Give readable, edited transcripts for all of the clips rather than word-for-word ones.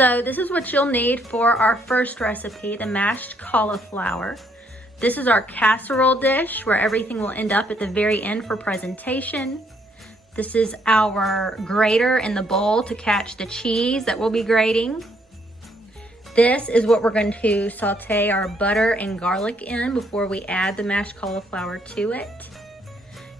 So this is what you'll need for our first recipe, the mashed cauliflower. This is our casserole dish where everything will end up at the very end for presentation. This is our grater in the bowl to catch the cheese that we'll be grating. This is what we're going to saute our butter and garlic in before we add the mashed cauliflower to it.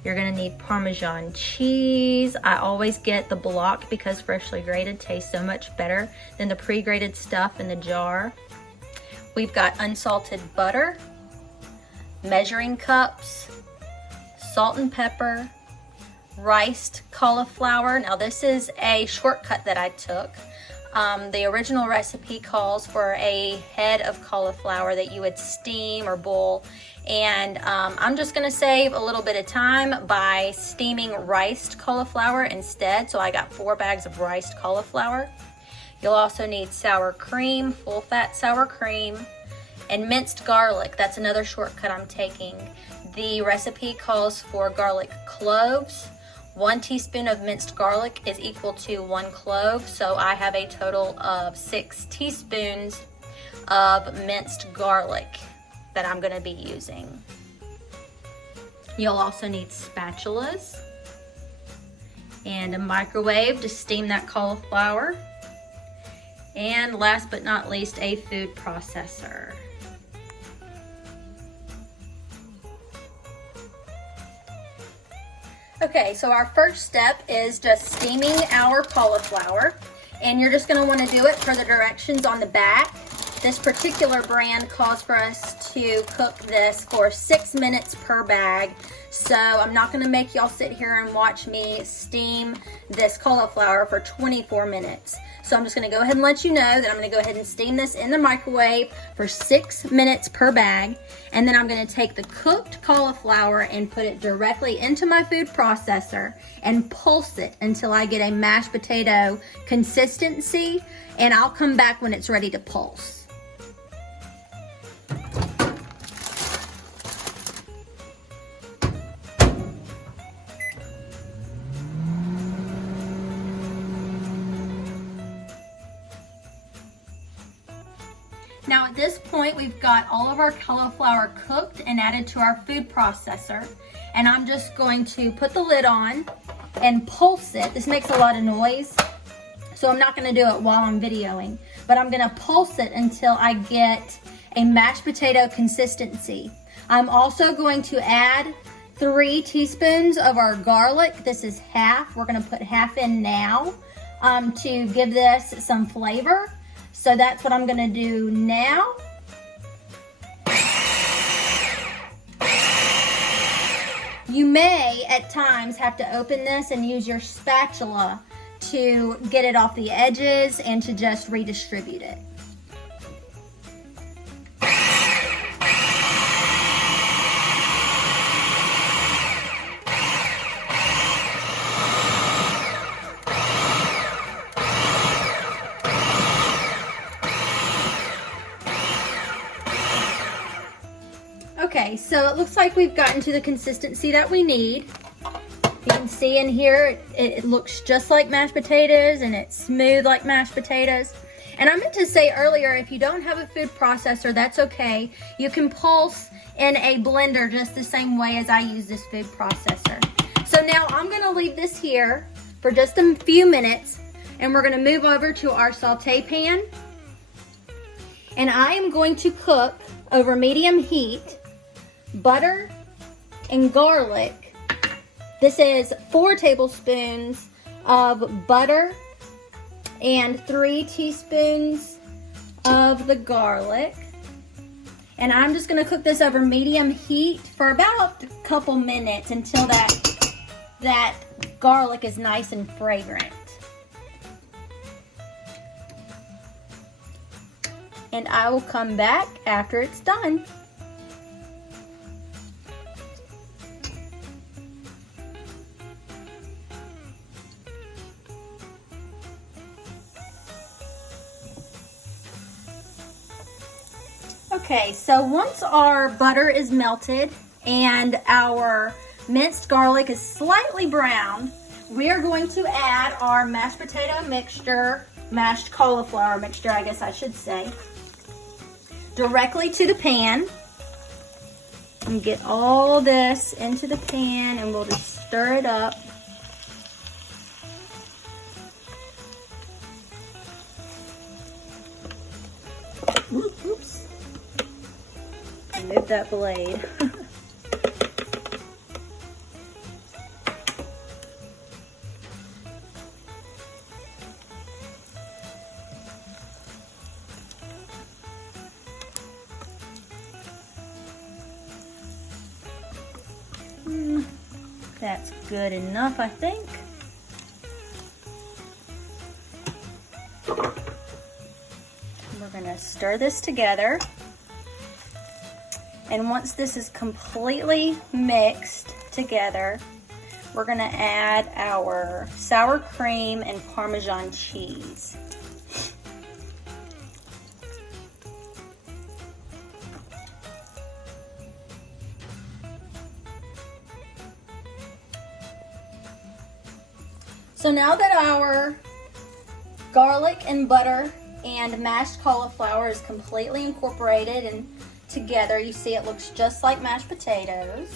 You're going to need Parmesan cheese. I always get the block because freshly grated tastes so much better than the pre-grated stuff in the jar. We've got unsalted butter, measuring cups, salt and pepper, riced cauliflower. Now this is a shortcut that I took. The original recipe calls for a head of cauliflower that you would steam or boil, and I'm just going to save a little bit of time by steaming riced cauliflower instead. So I got 4 bags of riced cauliflower. You'll also need sour cream, full fat sour cream, and minced garlic. That's another shortcut I'm taking. The recipe calls for garlic cloves. 1 teaspoon of minced garlic is equal to 1 clove, so I have a total of 6 teaspoons of minced garlic that I'm going to be using. You'll also need spatulas and a microwave to steam that cauliflower, and last but not least, a food processor. Okay, so our first step is just steaming our cauliflower, and you're just gonna wanna do it per the directions on the back. This particular brand calls for us to cook this for 6 minutes per bag. So I'm not gonna make y'all sit here and watch me steam this cauliflower for 24 minutes. So I'm just gonna go ahead and let you know that I'm gonna go ahead and steam this in the microwave for 6 minutes per bag. And then I'm gonna take the cooked cauliflower and put it directly into my food processor and pulse it until I get a mashed potato consistency, and I'll come back when it's ready to pulse. Now at this point, we've got all of our cauliflower cooked and added to our food processor. And I'm just going to put the lid on and pulse it. This makes a lot of noise, so I'm not gonna do it while I'm videoing, but I'm gonna pulse it until I get a mashed potato consistency. I'm also going to add 3 teaspoons of our garlic. This is half. We're gonna put half in now to give this some flavor. So that's what I'm gonna do now. You may at times have to open this and use your spatula to get it off the edges and to just redistribute it. Okay, so it looks like we've gotten to the consistency that we need. You can see in here, it looks just like mashed potatoes, and it's smooth like mashed potatoes. And I meant to say earlier, if you don't have a food processor, that's okay. You can pulse in a blender just the same way as I use this food processor. So now I'm gonna leave this here for just a few minutes, and we're gonna move over to our saute pan. And I am going to cook over medium heat butter and garlic. This is 4 tablespoons of butter and 3 teaspoons of the garlic. And I'm just gonna cook this over medium heat for about a couple minutes until that garlic is nice and fragrant. And I will come back after it's done. Okay, so once our butter is melted and our minced garlic is slightly brown, we are going to add our mashed potato mixture mashed cauliflower mixture, I guess I should say, directly to the pan. And get all this into the pan, and we'll just stir it up. Oops. Move that blade. That's good enough, I think. We're gonna stir this together. And once this is completely mixed together, we're gonna add our sour cream and Parmesan cheese. So now that our garlic and butter and mashed cauliflower is completely incorporated and together, you see it looks just like mashed potatoes.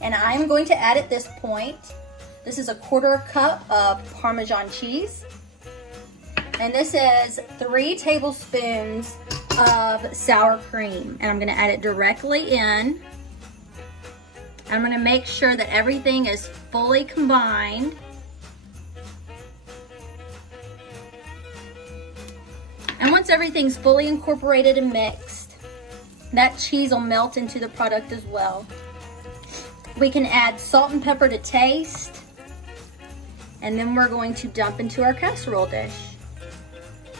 And I'm going to add at this point, this is a 1/4 cup of Parmesan cheese. And this is 3 tablespoons of sour cream. And I'm gonna add it directly in. I'm gonna make sure that everything is fully combined. And once everything's fully incorporated and mixed, that cheese will melt into the product as well. We can add salt and pepper to taste, and then we're going to dump into our casserole dish.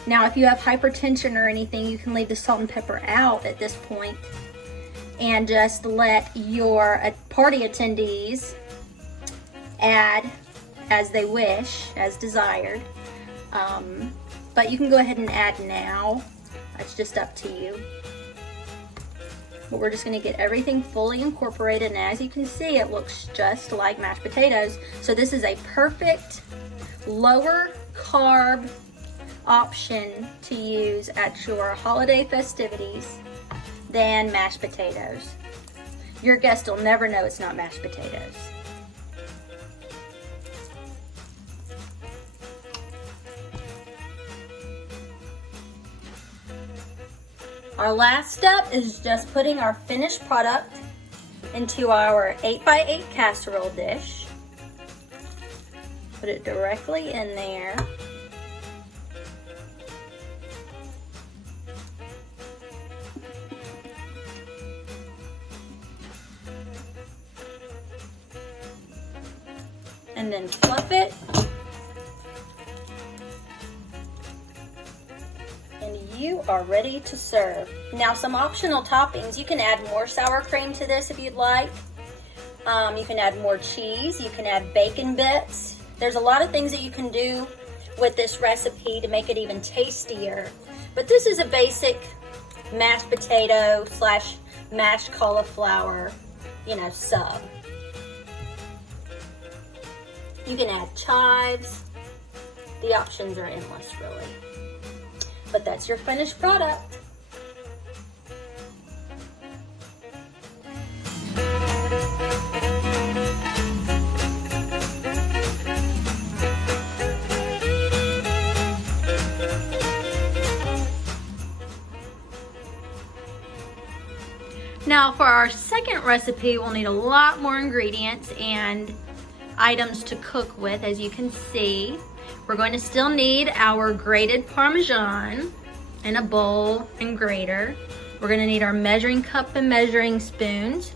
Now, if you have hypertension or anything, you can leave the salt and pepper out at this point and just let your party attendees add as they wish, as desired. But you can go ahead and add now. It's just up to you. But we're just gonna get everything fully incorporated, and as you can see, it looks just like mashed potatoes. So this is a perfect lower carb option to use at your holiday festivities than mashed potatoes. Your guest will never know it's not mashed potatoes. Our last step is just putting our finished product into our 8x8 casserole dish. Put it directly in there. And then fluff it. You are ready to serve. Now, some optional toppings. You can add more sour cream to this if you'd like. You can add more cheese. You can add bacon bits. There's a lot of things that you can do with this recipe to make it even tastier. But this is a basic mashed potato / mashed cauliflower, sub. You can add chives. The options are endless, really. But that's your finished product. Now for our second recipe, we'll need a lot more ingredients and items to cook with, as you can see. We're going to still need our grated Parmesan in a bowl and grater. We're going to need our measuring cup and measuring spoons,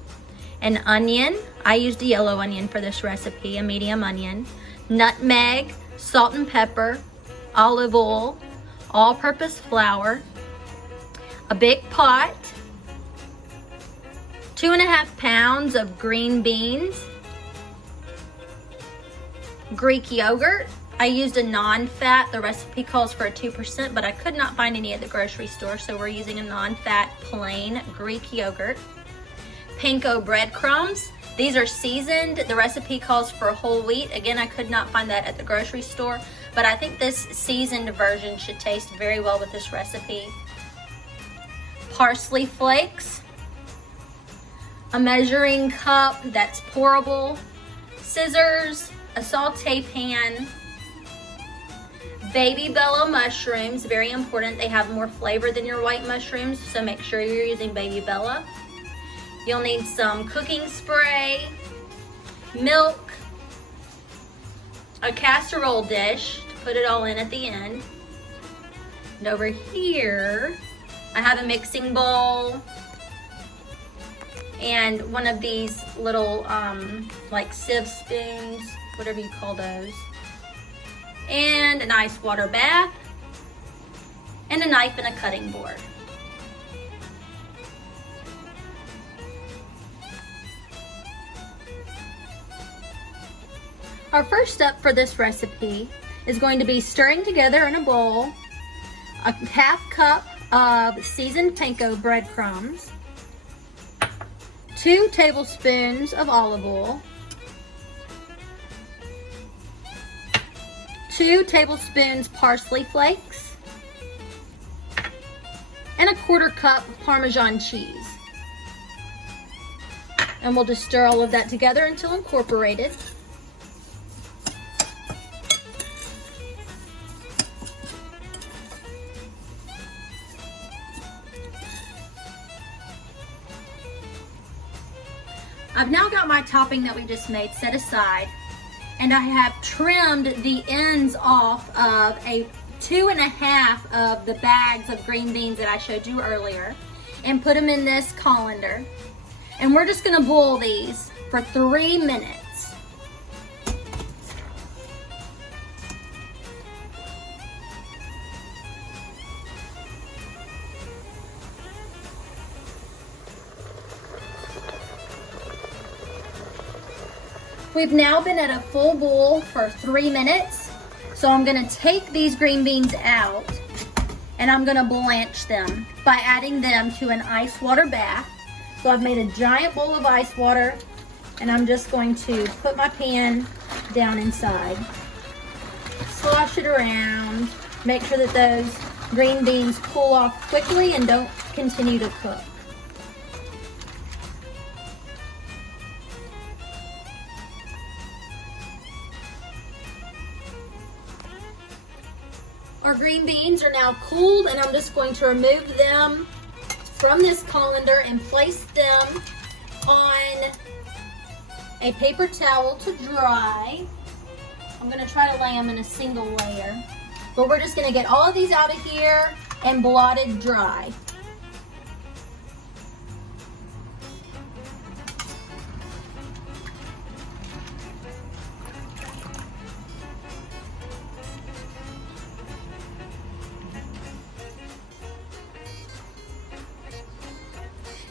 an onion. I used a yellow onion for this recipe, a medium onion, nutmeg, salt and pepper, olive oil, all-purpose flour, a big pot, 2.5 pounds of green beans, Greek yogurt. I used a non-fat. The recipe calls for a 2%, but I could not find any at the grocery store, so we're using a non-fat plain Greek yogurt. Panko breadcrumbs. These are seasoned. The recipe calls for whole wheat. Again, I could not find that at the grocery store, but I think this seasoned version should taste very well with this recipe. Parsley flakes, a measuring cup that's pourable, scissors, a saute pan, Baby Bella mushrooms, very important. They have more flavor than your white mushrooms, so make sure you're using Baby Bella. You'll need some cooking spray, milk, a casserole dish to put it all in at the end. And over here, I have a mixing bowl and one of these little like sieve spoons, whatever you call those, and an ice water bath, and a knife and a cutting board. Our first step for this recipe is going to be stirring together in a bowl a half cup of seasoned panko breadcrumbs, 2 tablespoons of olive oil, 2 tablespoons parsley flakes, and a 1/4 cup of Parmesan cheese. And we'll just stir all of that together until incorporated. I've now got my topping that we just made set aside, and I have trimmed the ends off of 2.5 of the bags of green beans that I showed you earlier and put them in this colander. And we're just gonna boil these for 3 minutes. We've now been at a full boil for 3 minutes. So I'm gonna take these green beans out and I'm gonna blanch them by adding them to an ice water bath. So I've made a giant bowl of ice water and I'm just going to put my pan down inside. Slosh it around. Make sure that those green beans cool off quickly and don't continue to cook. Our green beans are now cooled and I'm just going to remove them from this colander and place them on a paper towel to dry. I'm going to try to lay them in a single layer, but we're just going to get all of these out of here and blotted dry.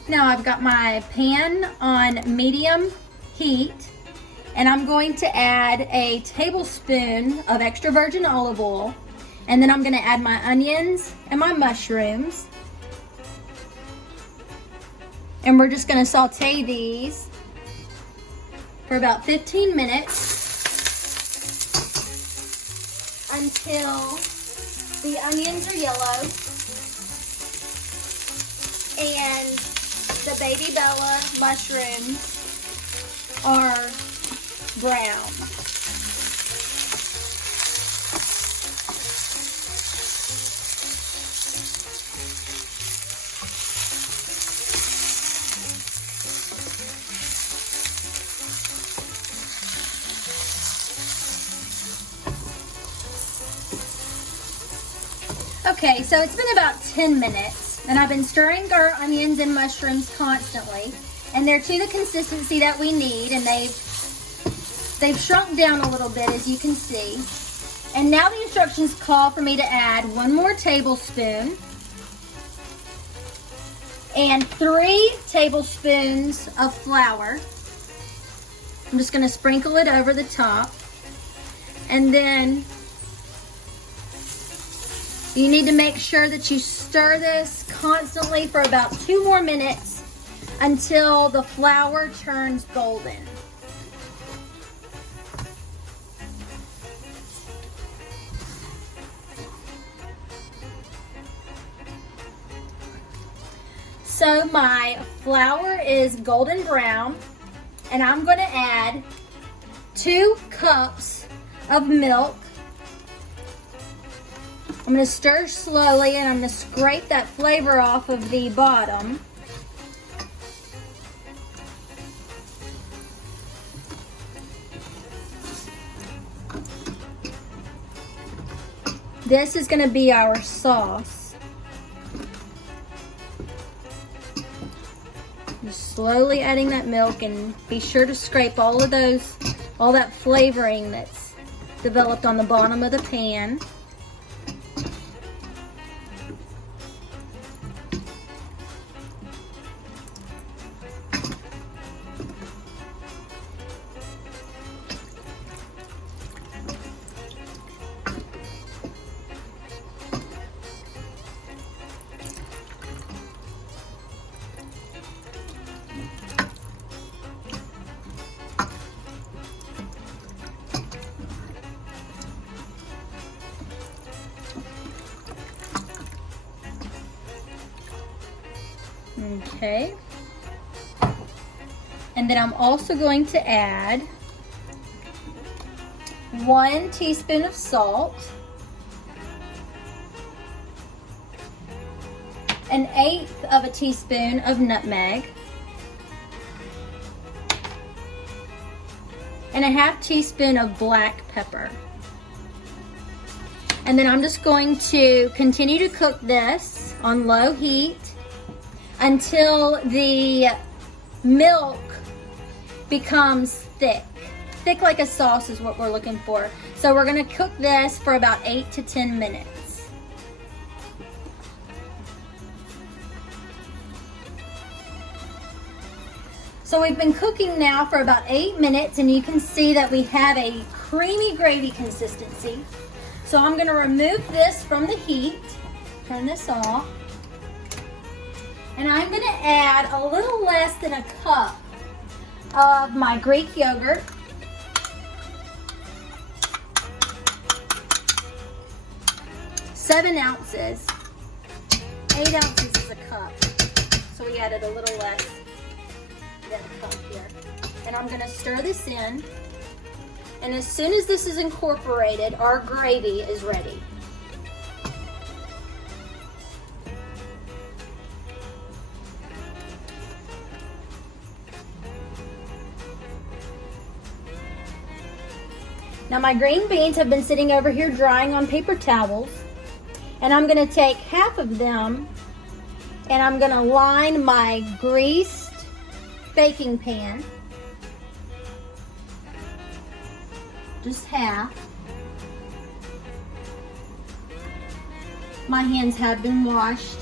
Now I've got my pan on medium heat and I'm going to add a tablespoon of extra virgin olive oil, and then I'm going to add my onions and my mushrooms, and we're just going to saute these for about 15 minutes until the onions are yellow and the Baby Bella mushrooms are brown. Okay, so it's been about 10 minutes. And I've been stirring our onions and mushrooms constantly, and they're to the consistency that we need, and they've shrunk down a little bit, as you can see. And now the instructions call for me to add 1 more tablespoon and 3 tablespoons of flour. I'm just going to sprinkle it over the top, and then you need to make sure that you stir this constantly for about 2 more minutes until the flour turns golden. So my flour is golden brown, and I'm going to add 2 cups of milk. I'm going to stir slowly, and I'm going to scrape that flavor off of the bottom. This is going to be our sauce. Just slowly adding that milk, and be sure to scrape all that flavoring that's developed on the bottom of the pan. Okay, and then I'm also going to add 1 teaspoon of salt, 1/8 of a teaspoon of nutmeg, and 1/2 teaspoon of black pepper. And then I'm just going to continue to cook this on low heat until the milk becomes thick. Thick like a sauce is what we're looking for. So we're gonna cook this for about 8 to 10 minutes. So we've been cooking now for about 8 minutes, and you can see that we have a creamy gravy consistency. So I'm gonna remove this from the heat, turn this off. And I'm going to add a little less than a cup of my Greek yogurt. Seven ounces. 8 ounces is a cup. So we added a little less than a cup here. And I'm going to stir this in. And as soon as this is incorporated, our gravy is ready. Now my green beans have been sitting over here drying on paper towels, and I'm going to take half of them and I'm going to line my greased baking pan, just half. My hands have been washed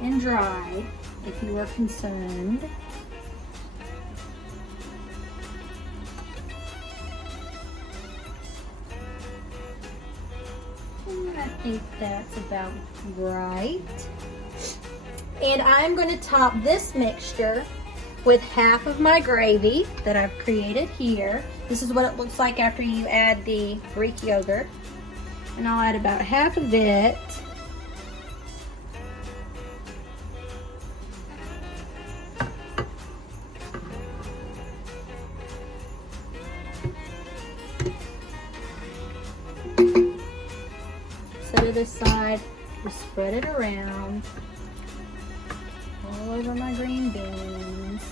and dried, if you were concerned. I think that's about right. And I'm going to top this mixture with half of my gravy that I've created here. This is what it looks like after you add the Greek yogurt. And I'll add about half of it. Set it aside, just spread it around all over my green beans.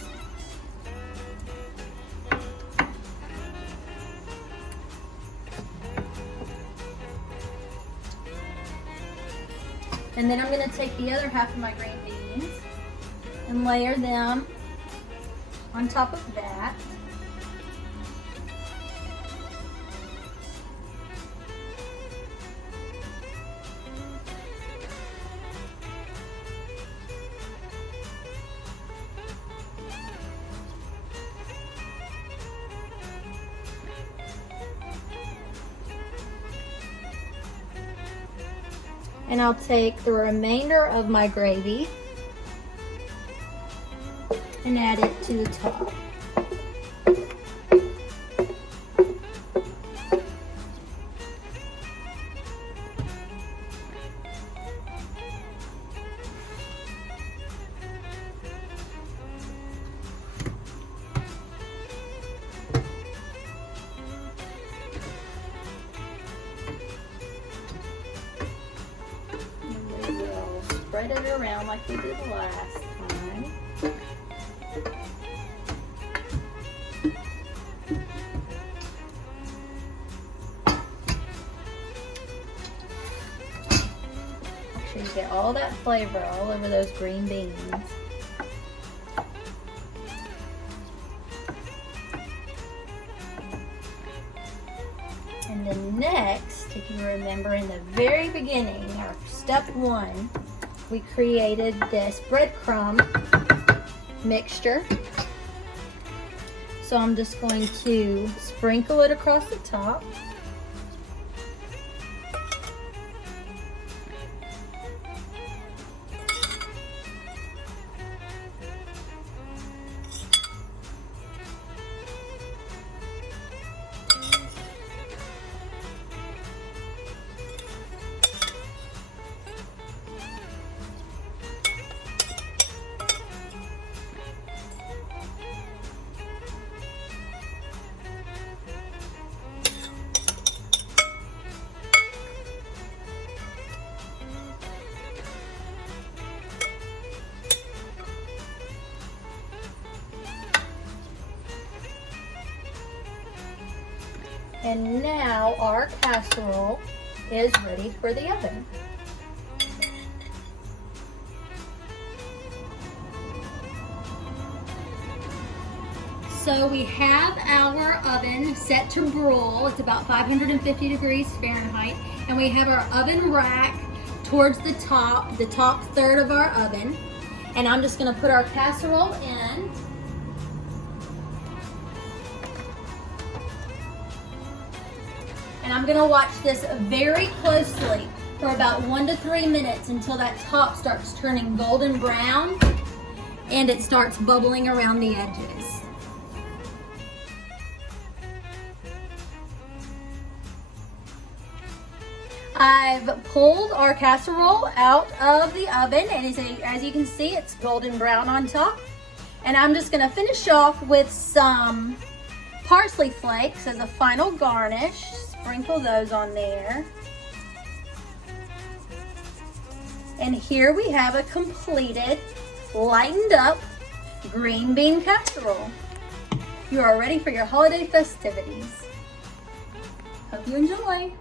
And then I'm going to take the other half of my green beans and layer them on top of that. And I'll take the remainder of my gravy and add it to the top. And we will spread it around like we did last time. Make sure you get all that flavor all over those green beans. And then next, if you remember in the very beginning, our step one, we created this breadcrumb mixture. So I'm just going to sprinkle it across the top. And now our casserole is ready for the oven. So we have our oven set to broil. It's about 550 degrees Fahrenheit. And we have our oven rack towards the top third of our oven. And I'm just gonna put our casserole in. And I'm gonna watch this very closely for about 1 to 3 minutes until that top starts turning golden brown and it starts bubbling around the edges. I've pulled our casserole out of the oven, and as you can see, it's golden brown on top. And I'm just gonna finish off with some parsley flakes as a final garnish. Sprinkle those on there. And here we have a completed, lightened up green bean casserole. You are ready for your holiday festivities. Hope you enjoy.